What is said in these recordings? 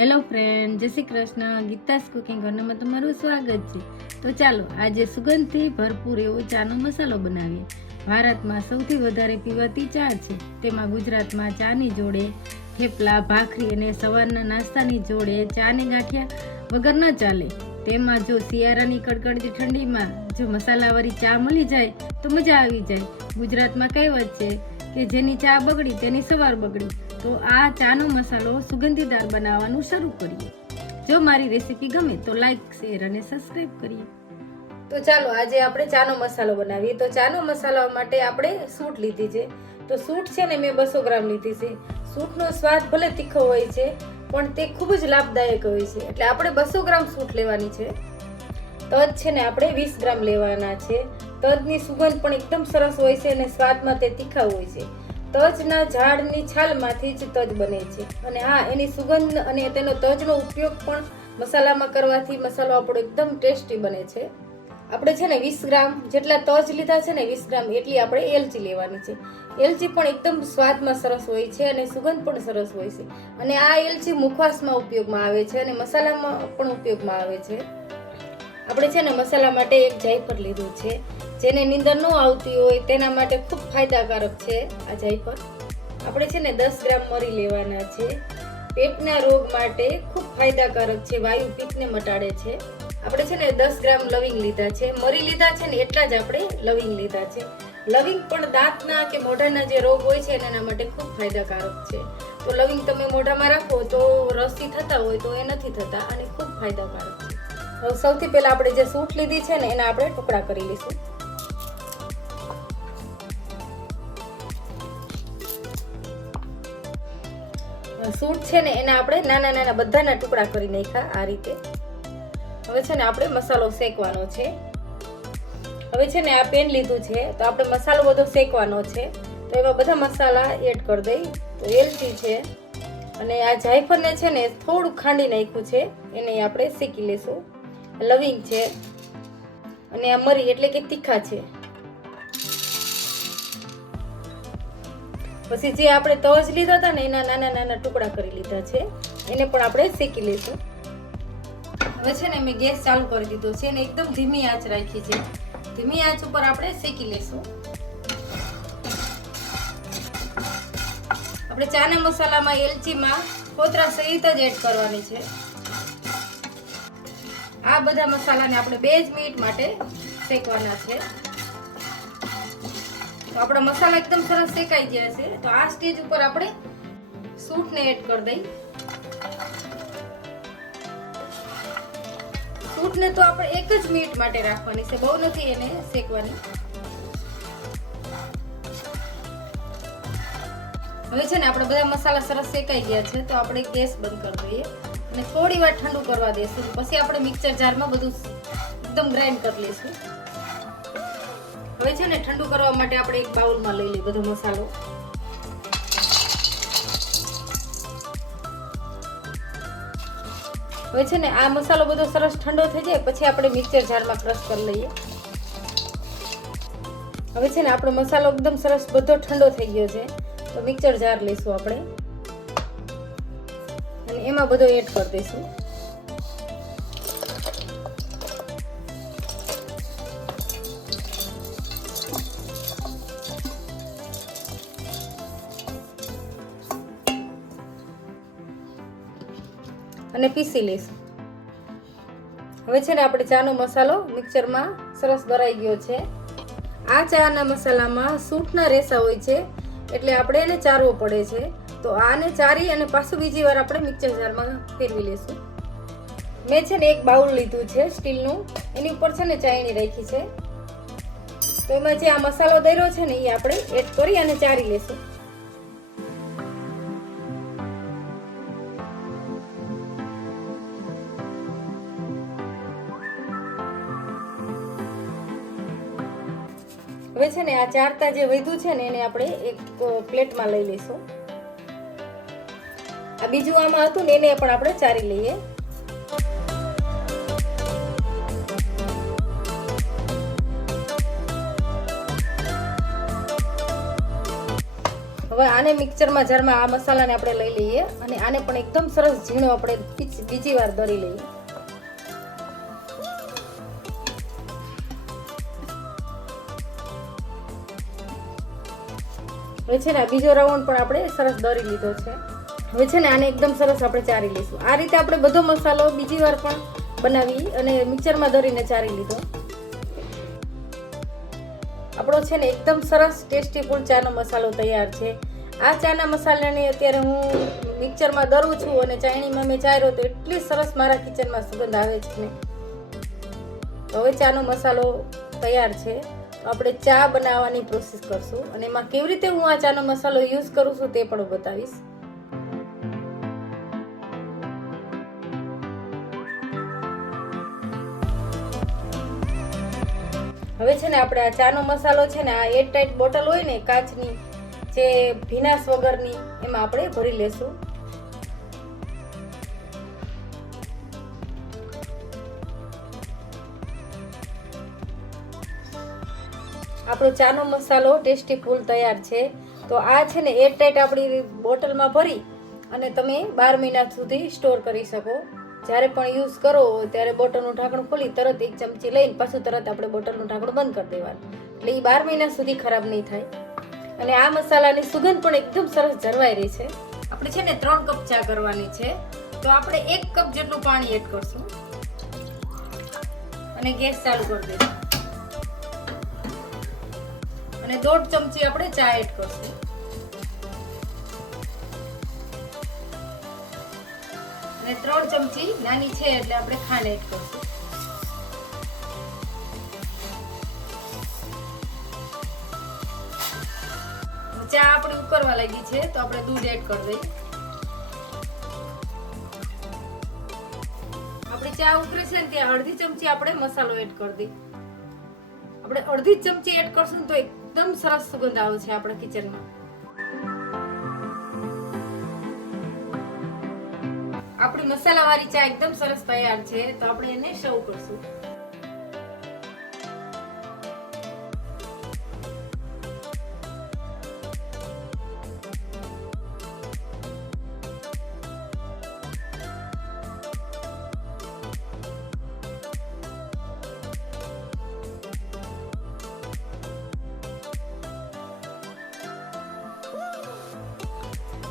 Hello friend જય Shri Krishna. Geeta's cooking ઘરમાં તમારું સ્વાગત છે. તો ચાલો, આજે સુગંધથી ભરપૂર એવો ચાનો મસાલો બનાવીએ. ભારતમાં સૌથી વધારે પીવાતી ચા છે. તેમાં ગુજરાતમાં ચાની જોડે થેપલા, ભાખરી અને સવારના નાસ્તાની જોડે ચાને ગાંઠિયા વગર ન ચાલે. તેમાં જો શિયાળાની કડકડતી ઠંડીમાં જો મસાલાવાળી ચા મળી જાય, તો મજા આવી જાય. ગુજરાતમાં કહેવત છે કે જેની ચા બગડી તેની સવાર બગડી. તો આ ચાનો મસાલો સુગંધીદાર બનાવવાનું શરૂ કરીએ. જો મારી રેસીપી ગમે તો લાઈક, શેર અને સબસ્ક્રાઈબ કરીએ. તો ચાલો, આજે આપણે ચાનો મસાલો બનાવીએ. તો ચાનો મસાલા માટે આપણે સૂટ લીધી છે. તો સૂટ છે ને મેં બસો ગ્રામ લીધી છે. સૂટનો સ્વાદ ભલે તીખો હોય છે, પણ તે ખૂબ જ લાભદાયક હોય છે. એટલે આપણે બસો ગ્રામ સૂટ લેવાની છે. તજ છે ને આપણે વીસ ગ્રામ લેવાના છે. તજની સુગંધ પણ એકદમ સરસ હોય છે અને સ્વાદમાં તે તીખા હોય છે. તજના ઝાડની છાલમાંથી જ તજ બને છે. અને હા, એની સુગંધ અને તેનો તજનો ઉપયોગ પણ મસાલામાં કરવાથી મસાલો આપણો એકદમ ટેસ્ટી બને છે. આપણે છે ને વીસ ગ્રામ જેટલા તજ લીધા છે ને વીસ ગ્રામ એટલી આપણે એલચી લેવાની છે. એલચી પણ એકદમ સ્વાદમાં સરસ હોય છે અને સુગંધ પણ સરસ હોય છે. અને આ એલચી મુખવાસમાં ઉપયોગમાં આવે છે અને મસાલામાં પણ ઉપયોગમાં આવે છે. આપણે છે ને મસાલા માટે એક જાયફળ લીધું છે. જેને નીંદર ન આવતી હોય તેના માટે ખૂબ ફાયદાકારક છે આ જાયફળ. આપણે છે ને દસ ગ્રામ મરી લેવાના છે. પેટના રોગ માટે ખૂબ ફાયદાકારક છે, વાયુ પિત્તને મટાડે છે. આપણે છે ને દસ ગ્રામ લવિંગ લીધા છે. મરી લીધા છે ને એટલા જ આપણે લવિંગ લીધા છે. લવિંગ પણ દાંતના કે મોઢાના જે રોગ હોય છે એના માટે ખૂબ ફાયદાકારક છે. તો લવિંગ તમે મોઢામાં રાખો તો રસી થતા હોય તો એ નથી થતા અને ખૂબ ફાયદાકારક છે. સૌથી પહેલાં આપણે જે સૂટ લીધી છે ને એના આપણે ટુકડા કરી લઈશું. સૂટ છે ને એના આપણે નાના નાના બધાના ટુકડા કરી નાખ્યા આ રીતે. હવે છે ને આપણે મસાલો શેકવાનો છે. હવે છે ને આ પેન લીધું છે, તો આપણે મસાલો બધો શેકવાનો છે. તો એમાં બધા મસાલા એડ કરી દઈ. તો એલચી છે. અને આ જાયફળને છે ને થોડું ખાંડી નાખ્યું છે, એને આપણે શેકી લેશું. લવિંગ છે. અને આ મરી એટલે કે તીખા છે. પછી જે આપણે તજ લીધા હતા ને એના નાના નાના ટુકડા કરી લીધા છે, એને પણ આપણે શેકી લઈશું. હવે છે ને મેં ગેસ ચાલુ કરી દીધો છે અને એકદમ ધીમી આંચ રાખી છે. ધીમી આંચ ઉપર આપણે શેકી લઈશું. આપણે ચાના મસાલામાં એલચીમાં કોતરા સહિત જ એડ કરવાની છે. આ બધા મસાલાને આપણે બે જ મિનિટ માટે શેકવાના છે. આપણા મસાલા એકદમ સરસ શેકાઈ ગયા છે. તો આ સ્ટેજ ઉપર આપણે સૂટને એડ કરી દઈ. સૂટને તો આપણે એક જ મિનિટ માટે રાખવાની છે. બહુ નથી એને શેકવાની. હવે છે ને આપણે બધા મસાલા સરસ શેકાઈ ગયા છે. તો આપણે ગેસ બંધ કરી દઈએ અને થોડી વાર ઠંડુ કરવા દઈશું પછી આપણે મિક્સર જારમાં બધું એકદમ ગ્રાઇન્ડ કરી લઈશું. હવે છે ને ઠંડુ કરવા માટે આપણે એક બાઉલમાં લઈ લઈએ બધો મસાલો. હવે છે ને આ મસાલો બધો સરસ ઠંડો થઈ જાય, પછી આપણે મિક્સર જારમાં ક્રશ કરી લઈએ. હવે છે ને આપણો મસાલો એકદમ સરસ બધો ઠંડો થઈ ગયો છે, તો મિક્સર જાર લઈશું આપણે. અને એમાં બધો એડ કરી દઈશું. અને પીસી લઈશું. હવે છે ને આપણે ચાનો મસાલો મિક્સરમાં સરસ ભરાઈ ગયો છે. આ ચાના મસાલામાં સૂંઠના રેસા હોય છે, એટલે આપણે એને ચારવો પડે છે. તો આને ચારી અને પાછું બીજી વાર આપણે મિક્સર જારમાં ફેરવી લઈશું. મેં છે ને એક બાઉલ લીધું છે સ્ટીલનું. એની ઉપર છે ને ચાયણી રાખી છે. તો એમાં જે આ મસાલો દર્યો છે ને એ આપણે એડ કરી અને ચારી લઈશું. હવે છે ને આ ચારતા જે વધ્યું છે ને એને આપણે એક પ્લેટમાં લઈ લઈશું. આ બીજું આમાં હતું ને એને પણ આપણે ચારી લઈએ. હવે આને મિક્સરમાં જારમાં આ મસાલાને આપણે લઈ લઈએ અને આને પણ એકદમ સરસ ઝીણો આપણે બીજી વાર દળી લઈએ. હવે છે ને બીજો રાઉન્ડ પણ આપણે સરસ દોરી લીધો છે. હવે છે ને આને એકદમ સરસ આપણે ચારી લઈશું. આ રીતે આપણે બધો મસાલો બીજી વાર પણ બનાવી અને મિક્સરમાં દોરીને ચારી લીધો. આપણો છે ને એકદમ સરસ ટેસ્ટી ફૂલ ચાનો મસાલો તૈયાર છે. આ ચાના મસાલાને અત્યારે હું મિક્સરમાં દરું છું અને ચાયણીમાં મેં ચાર્યો તો એટલી સરસ મારા કિચનમાં સુગંધ આવે છે ને. હવે ચાનો મસાલો તૈયાર છે. આપણે ચા બનાવવાની પ્રોસેસ કરશું અને એમાં કેવી રીતે હું આ ચાનો મસાલો યુઝ કરું છું તે પણ બતાવીશ. હવે છે ને આપણે આ ચાનો મસાલો છે ને આ એર ટાઈટ બોટલ હોય ને કાચની જે ભીનાશ વગરની એમાં આપણે ભરી લેશું. આપણો ચાનો મસાલો ટેસ્ટી ફૂલ તૈયાર છે. તો આ છે ને એરટાઈટ આપણી બોટલમાં ભરી અને તમે બાર મહિના સુધી સ્ટોર કરી શકો. જ્યારે પણ યુઝ કરો ત્યારે બોટલનું ઢાંકણું ખોલી તરત એક ચમચી લઈને પાછું તરત આપણે બોટલનું ઢાંકણું બંધ કરી દેવાનું. એટલે એ બાર મહિના સુધી ખરાબ નહીં થાય. અને આ મસાલાની સુગંધ પણ એકદમ સરસ જળવાઈ રહી છે. આપણે છે ને ત્રણ કપ ચા કરવાની છે. તો આપણે એક કપ જેટલું પાણી એડ કરશું. અને ગેસ ચાલુ કરી દઈશું. અને દોઢ ચમચી આપણે ચા એડ કરશું. અને ત્રણ ચમચી નાની છે એટલે આપણે ખાંડ એડ કરશું. ચા આપણે ઉકળવા લાગી છે, તો આપણે દૂધ એડ કરી દઈએ. આપણી ચા ઉકળે છે ને ત્યાં અડધી ચમચી આપણે મસાલો એડ કરી દઈએ. આપણે અડધી ચમચી એડ કરશું તો એકદમ સરસ સુગંધ આવે છે આપણા કિચનમાં. આપણી મસાલાવાળી ચા એકદમ સરસ તૈયાર છે, તો આપણે એને સર્વ કરશું.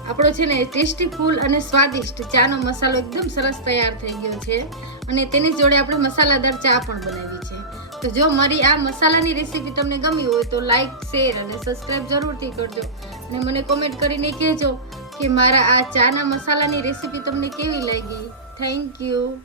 આપણો છે ને ટેસ્ટી ફૂલ અને સ્વાદિષ્ટ ચાનો મસાલો એકદમ સરસ તૈયાર થઈ ગયો છે. અને તેની જોડે આપણે મસાલાદાર ચા પણ બનાવી છે. તો જો મારી આ મસાલાની રેસીપી તમને ગમી હોય તો લાઈક, શેર અને સબસ્ક્રાઈબ જરૂરથી કરજો. અને મને કોમેન્ટ કરીને કહેજો કે મારા આ ચાના મસાલાની રેસીપી તમને કેવી લાગી. Thank you.